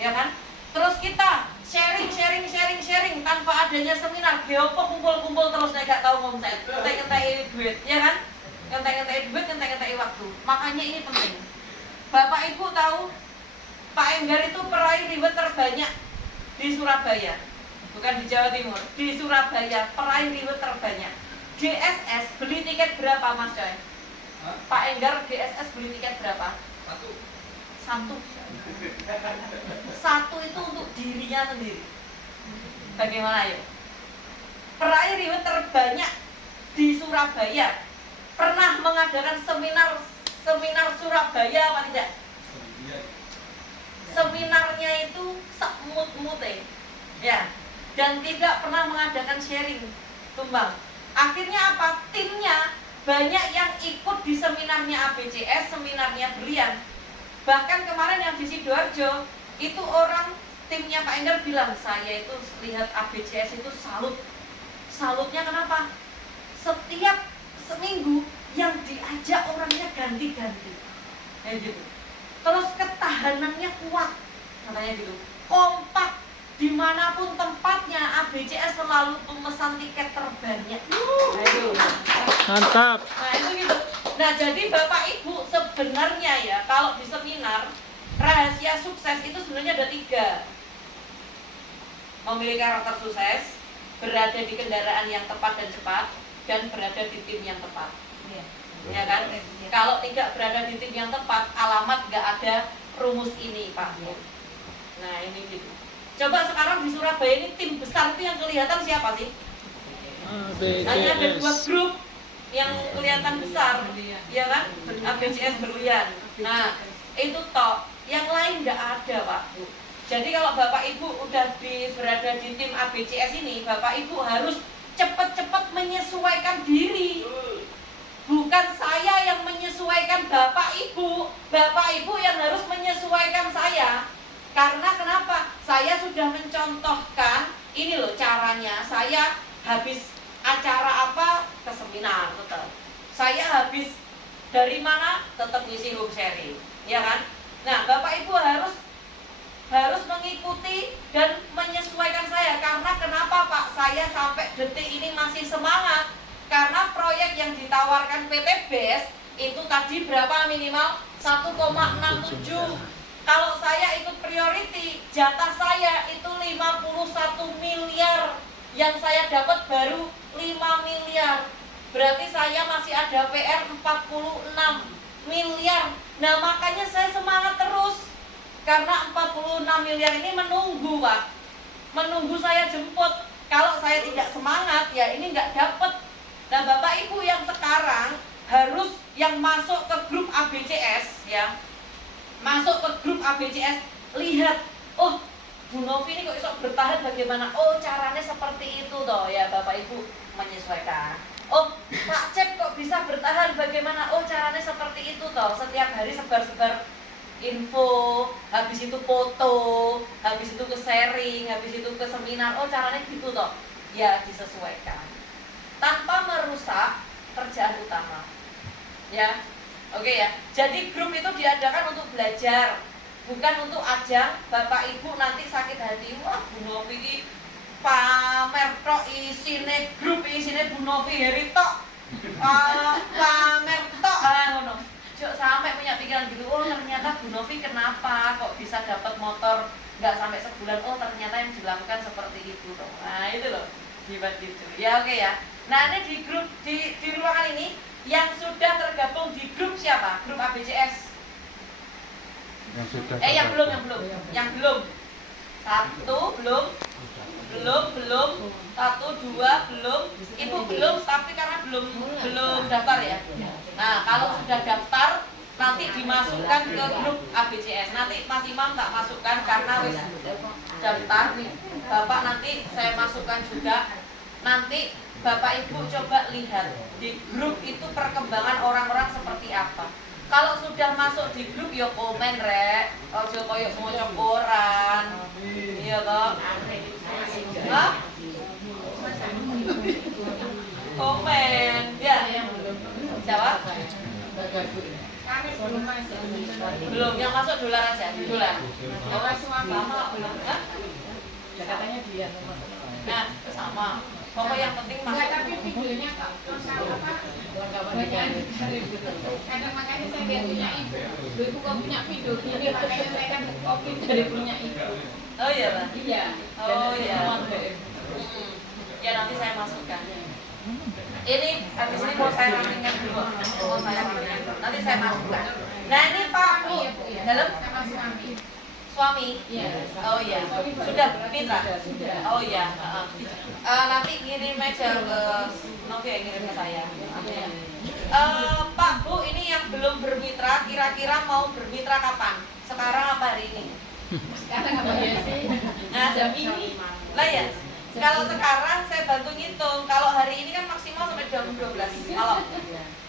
ya kan? Terus kita sharing tanpa adanya seminar, geopo kumpul terus gak tahu ngomset, ngentek duit, ya kan? Ngentek duit, ngentek waktu. Makanya ini penting. Bapak Ibu tahu Pak Enggar itu peraih reward terbanyak di Surabaya, bukan di Jawa Timur, di Surabaya peraih reward terbanyak. GSS beli tiket berapa Mas Coy? Pak Enggar GSS beli tiket berapa? Satu itu untuk dirinya sendiri. Bagaimana ya? Peraih reward terbanyak di Surabaya. Pernah mengadakan seminar Surabaya apa tidak? Seminarnya itu semut-mute, ya, dan tidak pernah mengadakan sharing, tumbang. Akhirnya apa? Timnya banyak yang ikut di seminarnya ABCS, seminarnya Berlian. Bahkan kemarin yang di Sidoarjo itu orang timnya Pak Enggar bilang, saya itu lihat ABCS itu salutnya kenapa? Setiap seminggu yang diajak orangnya ganti-ganti, kayak gitu. Terus ketahanannya kuat, katanya gitu. Kompak, dimanapun tempatnya ABCS selalu pemesan tiket terbanyak. Ayo. Mantap. Nah itu gitu. Nah jadi Bapak Ibu sebenarnya ya, kalau di seminar rahasia sukses itu sebenarnya ada 3. Memiliki karakter sukses, berada di kendaraan yang tepat dan cepat, dan berada di tim yang tepat, ya kan? Kalau tidak berada di tim yang tepat, alamat nggak ada rumus ini Pak. Nah ini gitu. Coba sekarang di Surabaya ini tim besar itu yang kelihatan siapa sih? Hanya ada 2 grup yang kelihatan besar, ya kan? ABCS Berlian. Nah itu toh, yang lain nggak ada Pak Bu. Jadi kalau Bapak Ibu udah berada di tim ABCS ini, Bapak Ibu harus cepat-cepat menyesuaikan diri. Bukan saya yang menyesuaikan Bapak Ibu yang harus menyesuaikan saya. Karena kenapa? Saya sudah mencontohkan, ini loh caranya. Saya habis acara apa, ke seminar tetap. Saya habis dari mana, tetap ngisi home sharing, ya kan? Nah, Bapak Ibu harus mengikuti dan menyesuaikan saya. Karena kenapa Pak? Saya sampai detik ini masih semangat. Karena proyek yang ditawarkan PT BES itu tadi berapa minimal? 1,67. Kalau saya ikut priority, jatah saya itu 51 miliar Yang saya dapat baru 5 miliar. Berarti saya masih ada PR 46 miliar. Nah, makanya saya semangat terus. Karena 46 miliar ini menunggu, Pak. Menunggu saya jemput. Kalau saya tidak semangat, ya ini nggak dapat. Nah, Bapak Ibu yang sekarang harus yang masuk ke grup ABCS, ya. Masuk ke grup ABCS, lihat, oh, Bu Novi ini kok bisa bertahan bagaimana? Oh, caranya seperti itu toh ya Bapak Ibu, menyesuaikan. Oh, Pak Cep kok bisa bertahan bagaimana? Oh, caranya seperti itu toh. Setiap hari sebar-sebar info, habis itu foto, habis itu ke sharing, habis itu ke seminar. Oh, caranya gitu toh. Ya, disesuaikan. Tanpa merusak kerjaan utama. Ya. Oke ya. Jadi grup itu diadakan untuk belajar, bukan untuk ajang Bapak Ibu nanti sakit hati. Wah, Bu Novi ini pamer tok isine grup isine Bu Novi Heri tok. Pamer tok ngono. Jok sampai punya pikiran gitu. Oh, ternyata Bu Novi kenapa kok bisa dapat motor nggak sampai sebulan? Oh, ternyata yang dilakukan seperti itu toh. Nah, itu loh. Hebat gitu. Ya, oke ya. Nah, ini di grup di ruangan ini yang sudah tergabung di grup siapa? Grup ABCS. Yang sudah Yang belum. Satu belum. Satu, dua belum. Ibu belum, tapi karena belum daftar ya. Nah, kalau sudah daftar nanti dimasukkan ke grup ABCS. Nanti Mas Imam tak masukkan karena wis daftar. Bapak nanti saya masukkan juga. Nanti Bapak Ibu coba lihat di grup itu perkembangan orang-orang seperti apa. Kalau sudah masuk di grup ya komen rek, ojo koyo maca koran. Iya toh? Hah? Komen. Ya. Jawab. Belum, yang masuk dolar aja, dolar. Sama. Hah? Katanya dia Nah, sama. Pokoknya yang penting masuk. Tapi videonya kok kadang makanya saya lihat punya ibu. Ibu kok punya video gini, makanya saya kan copy dari punya ibu. Oh iya, Pak. Iya. Oh iya. Ya nanti saya masukkan. Ini habis ini mau saya rapikan dulu. Nanti saya masukkan. Nah, ini Pak Bu. Dalam Sama suami. suami. Iya. Oh iya. Sudah mitra. Oh iya. Nanti kirim aja ke Novi ya, kirim ke saya. Pak Bu, ini yang belum bermitra kira-kira mau bermitra kapan? Sekarang apa hari ini? Sekarang apa ya sih? Nah, Jam ini. lah ya. Kalau sekarang saya bantu ngitung. Kalau hari ini kan maksimal sampai jam 12 malam.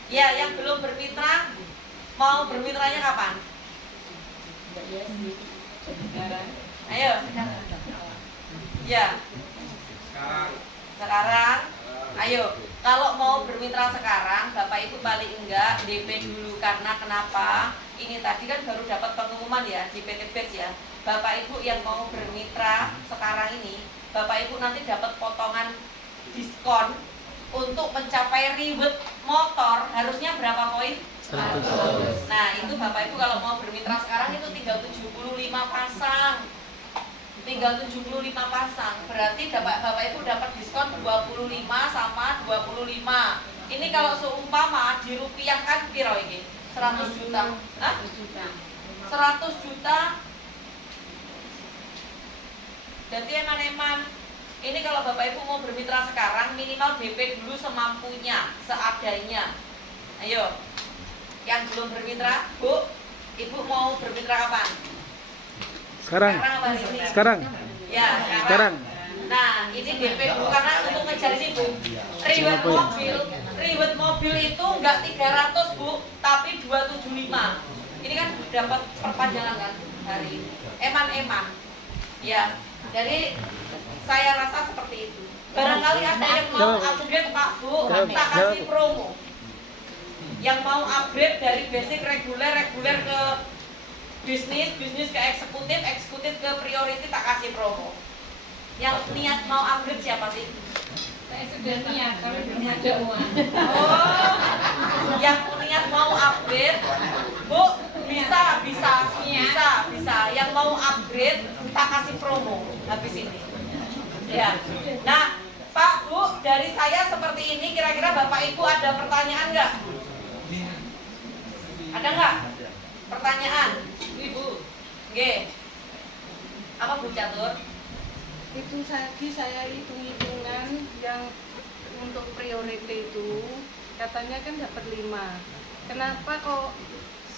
Ya, yang belum bermitra mau bermitranya kapan? Ayo. Ya. Sekarang. Ayo. Kalau mau bermitra sekarang, Bapak Ibu paling enggak DP dulu karena kenapa? Ini tadi kan baru dapat pengumuman ya di PT Batch ya. Bapak Ibu yang mau bermitra sekarang ini, Bapak Ibu nanti dapat potongan diskon untuk mencapai reward motor harusnya berapa poin? 100. Nah, itu Bapak Ibu kalau mau bermitra sekarang itu tinggal 75 pasang. Tinggal 75 pasang. Berarti Bapak Ibu dapat diskon 25 sama 25. Ini kalau seumpama dirupiahkan piro ini? 100 juta. Hah? 100 juta. Jadi eman-eman. Ini kalau Bapak Ibu mau bermitra sekarang minimal DP dulu semampunya, seadanya. Ayo. Yang belum bermitra, Bu, Ibu mau bermitra kapan? Sekarang. apa ini? Sekarang. Ya, Sekarang. Nah, ini DP dulu karena untuk ngejar sih, Bu. Reward mobil itu enggak 300, Bu, tapi 275. Ini kan dapat perpanjangan kan hari ini. Eman-eman. Ya. Jadi saya rasa seperti itu. Barangkali ada yang mau upgrade Pak Bu, tak kasih promo. Yang mau upgrade dari basic reguler ke bisnis ke eksekutif ke priority tak kasih promo. Yang niat mau upgrade siapa sih? Saya sudah niat, tapi belum ada uang. Oh, yang niat mau upgrade, Bu, bisa. Yang mau upgrade tak kasih promo habis ini. Ya. Nah, kira-kira Bapak Ibu ada pertanyaan nggak? Ada nggak? Pertanyaan? Ibu? Oke. Apa Bu Catur? Itu tadi saya hitung-hitungan yang untuk priority itu katanya kan dapat 5. Kenapa kok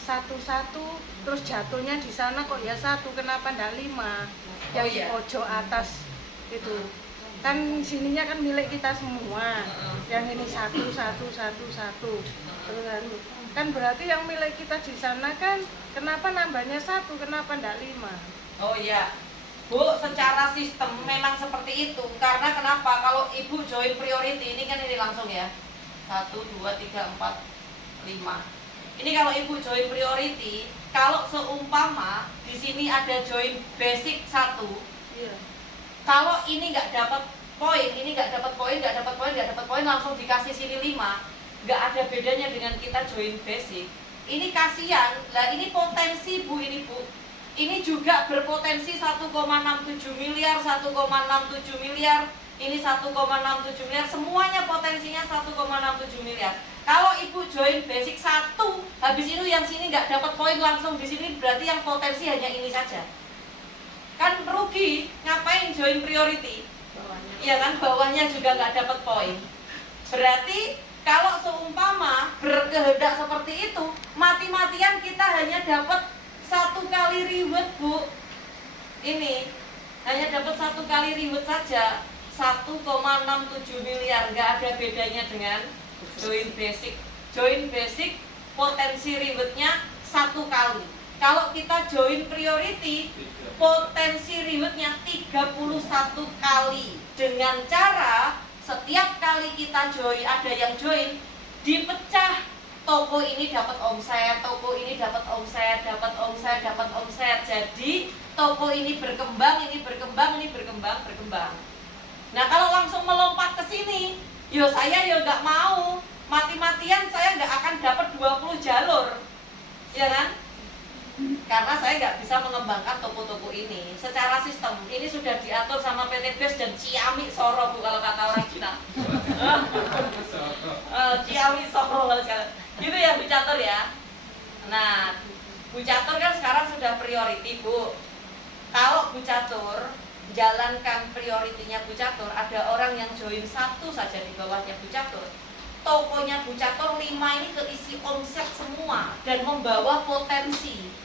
satu-satu terus jatuhnya di sana kok ya 1, kenapa enggak 5? Yang di pojok atas itu. Kan sininya kan milik kita semua. Yang ini 1, 1, 1, 1. Terus kan berarti yang milik kita di sana kan kenapa nambahnya 1, kenapa enggak 5? Oh iya. Bu, secara sistem memang seperti itu. Karena kenapa? Kalau Ibu join priority, ini kan ini langsung ya. 1, 2, 3, 4, 5. Ini kalau Ibu join priority, kalau seumpama di sini ada join basic 1, Iya. kalau ini nggak dapat poin, ini nggak dapat poin, nggak dapat poin, nggak dapat poin, langsung dikasih sini 5, nggak ada bedanya dengan kita join basic. Ini kasihan, lah ini potensi Bu, ini Bu. Ini juga berpotensi 1,67 miliar, 1,67 miliar, ini 1,67 miliar, semuanya potensinya 1,67 miliar. Kalau Ibu join basic 1, habis itu yang sini nggak dapat poin langsung di sini, berarti yang potensi hanya ini saja. Kan rugi, ngapain join priority? Iya kan, bawahnya juga nggak dapat poin. Berarti kalau seumpama berkehendak seperti itu, mati-matian kita hanya dapat 1 kali reward Bu. Ini hanya dapat 1 kali reward saja, 1,67 miliar, nggak ada bedanya dengan join basic. Join basic potensi rewardnya 1 kali. Kalau kita join priority, potensi rewardnya 31 kali. Dengan cara setiap kali kita join, ada yang join, dipecah. Toko ini dapat omset, toko ini dapat omset, dapat omset, dapat omset. Jadi toko ini berkembang, ini berkembang, ini berkembang, berkembang. Nah kalau langsung melompat ke sini, yo saya yo nggak mau. Mati-matian saya nggak akan dapat 20 jalur, ya kan? Karena saya nggak bisa mengembangkan toko-toko ini. Secara sistem ini sudah diatur sama PT BES dan Ciamik Soro Bu kalau kata orang Cina. Ciamik Soro kalau sekarang. Gitu ya Bu Catur ya. Nah, Bu Catur kan sekarang sudah priority Bu. Kalau Bu Catur jalankan prioritinya Bu Catur, ada orang yang join 1 saja di bawahnya Bu Catur. Tokonya Bu Catur 5 ini keisi omset semua dan membawa potensi.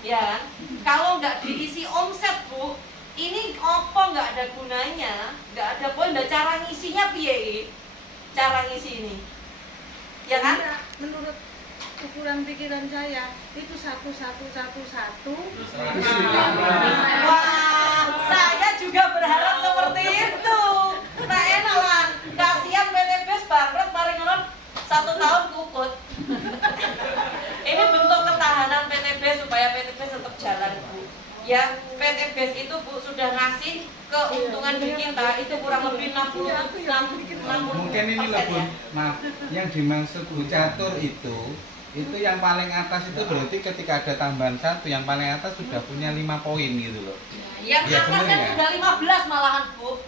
Ya, kalau nggak diisi omset Bu, ini apa nggak ada gunanya, nggak ada poin. Dan cara ngisinya piye? Cara ngisi ini, ya kan? Iya, menurut ukuran pikiran saya itu 1, 1, 1, 1. Wah, saya juga berharap seperti itu. Nah enak lah, kasihan PT BES bangkrut mari ngono 1 tahun kukut. Ini bentuk ketahanan PT BES supaya PT BES tetap jalan Bu. Ya, PT BES itu Bu sudah ngasih keuntungan di kita itu kurang lebih 60. Mungkin ini loh Bun, maaf, yang dimaksud Bu Catur itu yang paling atas itu berarti ketika ada tambahan 1, yang paling atas sudah punya 5 poin gitu loh. Yang Ya, atas kan bener ya? sudah 15 malahan Bu.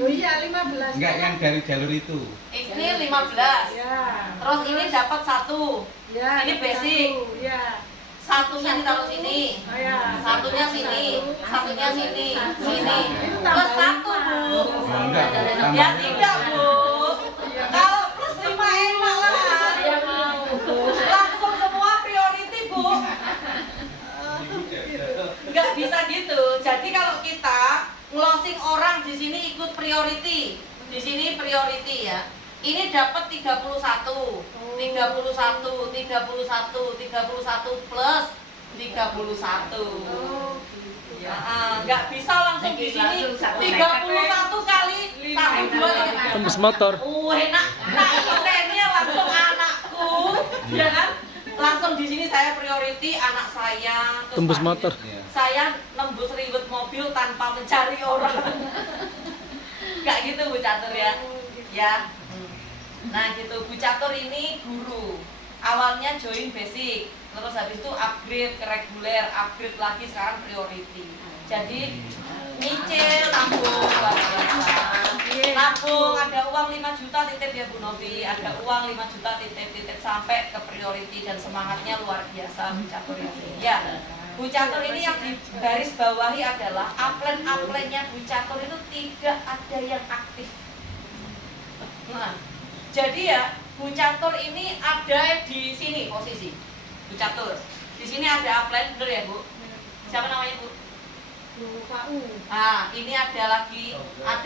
Oh iya 15. Enggak, yang dari jalur itu. Ini 15. Ya. Terus ini dapat 1. Ya. Ini basic. Ya. Satunya ditaruh sini. Oh ya. Satunya sini, satunya sini, sini. Itu Plus tambah 1 Bu. Oh, enggak, tambah. Ya tidak Bu. Kalau plus 5 enak lah. Langsung semua priority Bu. Nggak bisa gitu. Jadi kalau kita closing orang di sini ikut priority, di sini priority ya. Ini dapat 31, 31, 31, 31 plus 31. Nggak bisa langsung di sini 31 kali 1, 2, 3. Tembus motor. Enak. Nah, ini langsung anakku, ya kan? Langsung di sini saya priority anak saya. Terus Tembus Pak, motor. saya nembus ribet mobil tanpa mencari orang. Nggak gitu Bu Catur ya. Ya. Nah gitu, Bu Catur ini guru. Awalnya join basic, terus habis itu upgrade ke reguler, upgrade lagi sekarang priority. Jadi nyicil nabung. nabung, ada uang 5 juta titip ya Bu Novi, ada uang 5 juta titip sampai ke priority dan semangatnya luar biasa Bu Catur ini. Ya, Bu Catur ini yang di garis bawahi adalah upline-upline-nya Bu Catur itu tidak ada yang aktif. Nah, jadi ya Bu Catur ini ada di sini posisi Bu Catur. Di sini ada upline, bener ya Bu? Siapa namanya Bu? Bu KU, Ah, ini ada lagi Pak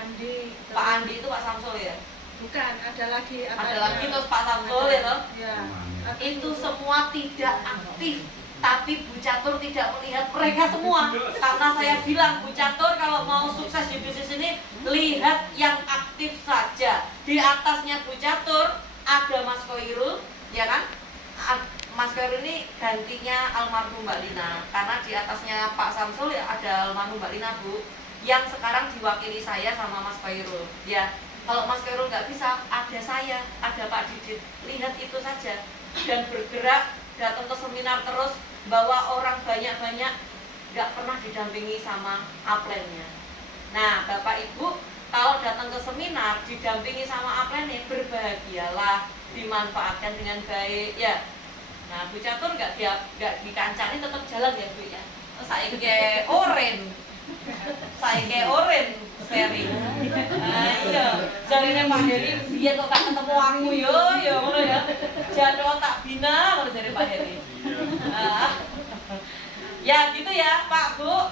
Andi. Pak Andi itu Pak Samsul ya? Bukan, ada lagi. Ada lagi terus Pak Samsul ya toh? Ya. Itu semua tidak aktif, tapi Bu Catur tidak melihat mereka semua. Karena saya bilang Bu Catur kalau mau sukses di bisnis ini, lihat yang aktif saja. Di atasnya Bu Catur ada Mas Koirul, ya kan? Mas Koirul ini gantinya almarhum Mbak Lina, karena di atasnya Pak Samsul ya ada almarhum Mbak Lina Bu, yang sekarang diwakili saya sama Mas Koirul. Ya, kalau Mas Koirul nggak bisa, ada saya, ada Pak Didit. Lihat itu saja dan bergerak, datang ke seminar terus, bawa orang banyak-banyak, nggak pernah didampingi sama upline-nya. Nah, Bapak Ibu kalau datang ke seminar didampingi sama upline-nya, berbahagialah, dimanfaatkan dengan baik ya. Nah, Bu Catur nggak dikancani, tetap jalan ya Bu ya. Saya kayak oren sharing. Nah, iya. Jarine Pak Heri biyen kok gak ketemu aku yo ngono ya. Jangan tak bina ngono jare Pak Heri. Ya gitu ya Pak Bu.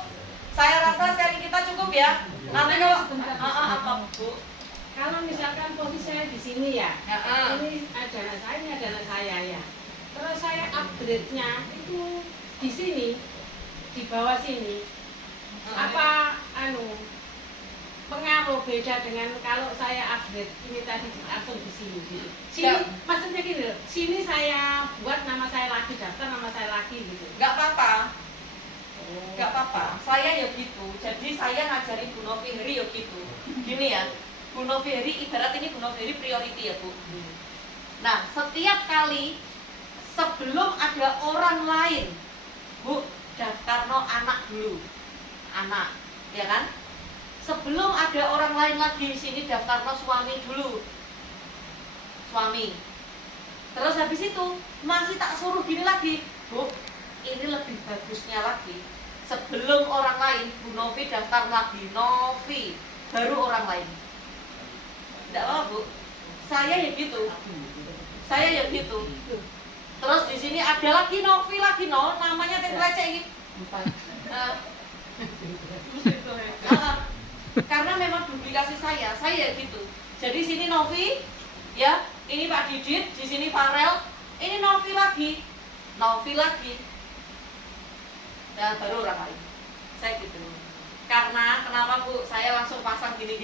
Saya rasa sharing kita cukup ya. Nanti kalau apa Bu? Kalau misalkan posisi saya di sini ya, Ya, ini adalah saya, ini adalah saya ya. Terus saya upgrade-nya itu di sini, di bawah sini. Apa pengaruh beda dengan kalau saya upgrade ini tadi langsung di sini gitu. Sini maksudnya gini loh, sini saya buat nama saya lagi, daftar nama saya lagi gitu. Nggak apa-apa. Nggak apa-apa. Saya ya gitu. Jadi saya ngajari Bu Novi Heri ya gitu. Gini ya. Bu Novi Heri ibarat ini Bu Novi Heri priority ya Bu. Nah, setiap kali sebelum ada orang lain, Bu, daftar anak dulu. Anak, ya kan? Sebelum ada orang lain lagi di sini, daftar suami dulu. Suami. Terus habis itu masih tak suruh gini lagi, Bu, ini lebih bagusnya lagi. Sebelum orang lain, Bu Novi daftar lagi, Novi, baru orang lain. Tidak apa Bu, saya ya gitu. Saya ya gitu. Terus di sini ada lagi Novi lagi namanya lecek ini. Karena memang duplikasi saya ya gitu. Jadi sini Novi, ya, ini Pak Didit, di sini Farel, ini Novi lagi, dan baru orang lain. Saya gitu. Karena kenapa Bu? Saya langsung pasang gini.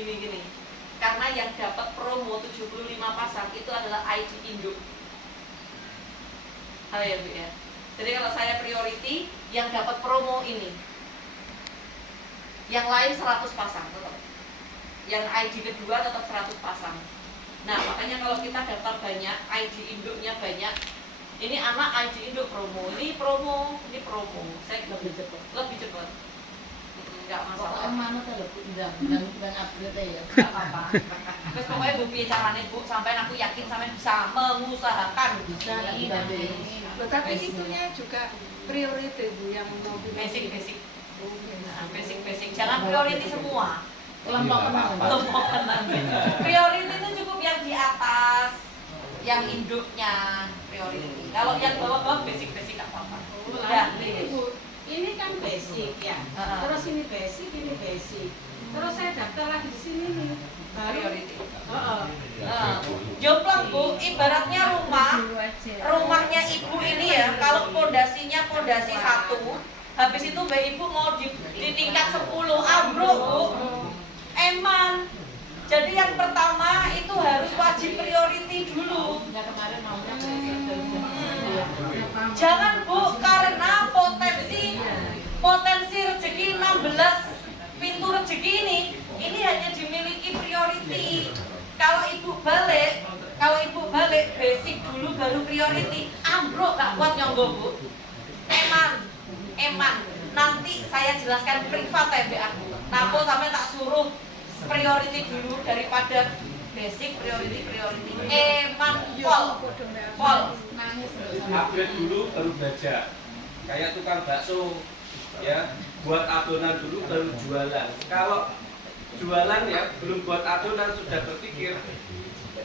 Karena yang dapat promo 75 pasang itu adalah ID induk. Ya Bu ya. Jadi kalau saya priority, yang dapat promo ini. Yang lain 100 pasang tetap. Yang ID kedua tetap 100 pasang. Nah, makanya kalau kita daftar banyak, ID induknya banyak. Ini anak ID induk promo, ini promo. Saya lebih cepat. Enggak masalah. Mana tuh bukan upgrade ya. Enggak apa-apa. Terus pokoknya Bu piye carane Bu, sampai aku yakin sampai bisa mengusahakan. Bisa Loh, tapi itunya juga priority Bu yang mau Basic. Jangan priority semua. Kelompokan. Priority itu cukup yang di atas, yang induknya priority. Kalau yang bawah-bawah basic nggak apa-apa. Ya, Ini kan basic ya. Terus ini basic. Terus saya daftar lagi di sini nih. priority. Jomplang Bu, ibaratnya rumahnya ibu ini ya, kalau pondasinya pondasi 1, habis itu Mbak Ibu mau di tingkat 10 ambruk Bu. Eman. Jadi yang pertama itu harus wajib priority dulu. Jangan Bu, karena potensi rezeki 16 pintu rezeki ini hanya dimiliki priority. Kalau ibu balik basic dulu baru priority, ambruk gak kuat nyonggo Bu. Eman. Nanti saya jelaskan privat ya Mbak aku. Napa sampai tak suruh priority dulu daripada basic, priority. Eman pol. Nangis. Upgrade dulu baru belajar. Kayak tukang bakso, ya, buat adonan dulu baru jualan. Kalau jualan ya belum buat adonan sudah berpikir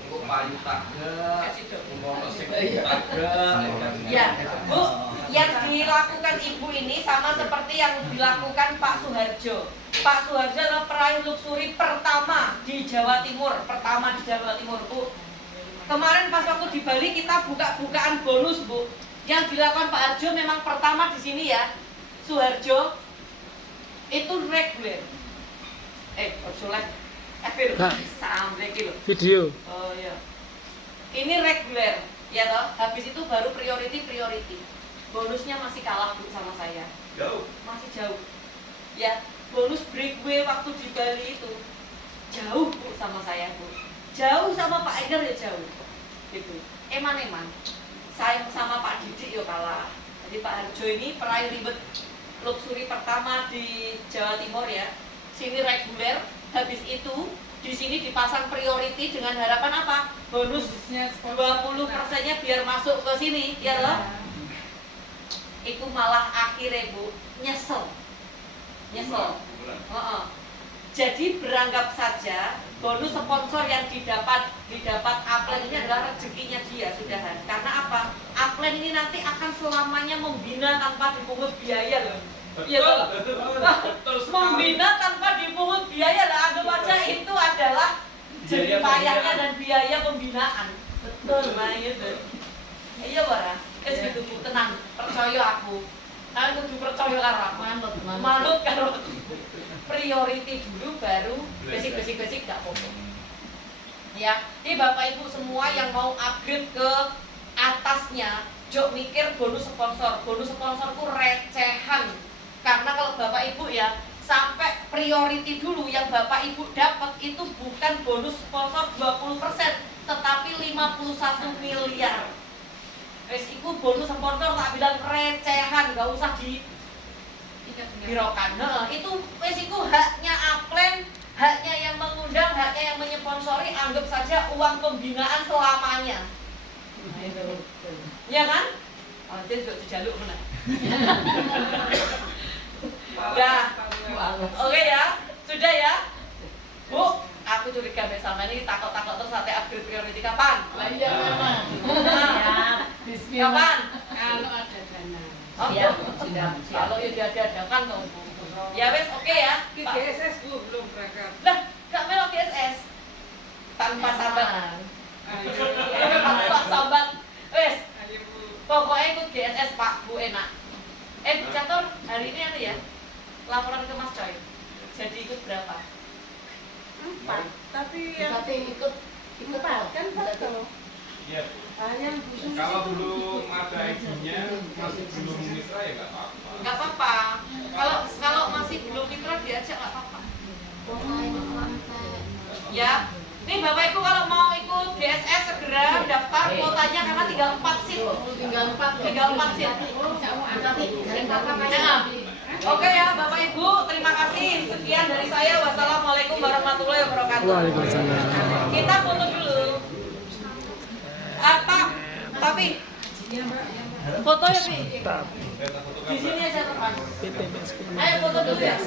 kok payu tagga, ngono sing tagga. Ya, Bu, yang dilakukan Ibu ini sama seperti yang dilakukan Pak Suharjo. Pak Suharjo adalah peraih luxury pertama di Jawa Timur, Bu. Kemarin pas waktu di Bali kita buka-bukaan bonus, Bu. Yang dilakukan Pak Harjo memang pertama di sini ya. Suharjo itu reguler. Ojo live. Sampai kilo. Video. Oh iya. Ini reguler, ya toh. Habis itu baru priority. Bonusnya masih kalah Bu sama saya. Jauh. Masih jauh. Ya, bonus breakaway waktu di Bali itu jauh Bu sama saya, Bu. Jauh sama Pak Eger ya jauh. Gitu. Eman. Saya sama Pak Didik yo kalah. Jadi Pak Harjo ini peraih ribet luxury pertama di Jawa Timur ya. Sini reguler, habis itu di sini dipasang priority dengan harapan apa? Bonusnya 20%-nya biar masuk ke sini, ya loh. Itu malah akhirnya Bu nyesel. Jadi beranggap saja bonus sponsor yang didapat Upland ini adalah rezekinya dia sudahan. Karena apa? Upland ini nanti akan selamanya membina tanpa dipungut biaya loh. Iya loh. Membina tanpa dipungut biaya lah. Anggap aja itu adalah jerih payahnya dan biaya pembinaan. Betul lah itu. Iya bara. Gitu Bu, tenang. Percaya aku. Aku kudu percaya karo aku. Manut karo priority dulu baru basic gak apa-apa. Ya, ini Bapak Ibu semua yang mau upgrade ke atasnya, jok mikir bonus sponsor. Bonus sponsorku recehan. Karena kalau Bapak Ibu ya sampai priority dulu yang Bapak Ibu dapat itu bukan bonus sponsor 20%, tetapi 51 miliar. Wes iku bonus sponsor tak bilang recehan, gak usah di birokan. Nah, itu resiko haknya Upland, haknya yang mengundang, haknya yang menyponsori, anggap saja uang pembinaan selamanya. Ya kan? Oh, jadi juga dijaluk mana? Ya, oke ya, sudah ya, Bu. Aku curiga sama ini takut-takut terus sampai upgrade priority kapan? Iya memang. Kapan? Kalau ada dana. Oh, ya, kalau ya diadakan toh. Ya wes oke ya. Pak. GSS belum berangkat. Lah, gak melok GSS. Tanpa sambat. Tanpa sambat. Wes, Ayo Bu. pokoknya ikut GSS Pak, Bu enak. Bu Catur, hari ini ada ya? Laporan ke Mas Coy. Jadi ikut berapa? 4. Tapi yang ikut 4 kan 4 toh. Iya. Yang khusus Kalau belum ada izinnya, masih belum mitra ya nggak apa-apa. Gak apa-apa. Kalau masih belum mitra diajak gak apa-apa. Ya. Nih Bapak Ibu kalau mau ikut GSS segera daftar kuotanya karena tinggal 4 seat. Tinggal 4 seat. Ya. Oke ya Bapak Ibu, terima kasih. Sekian dari saya. Wassalamualaikum warahmatullahi wabarakatuh. Waalaikumsalam. Kita foto dulu. Tapi foto ya Pi. Di sini aja teman. Ayo foto dulu ya.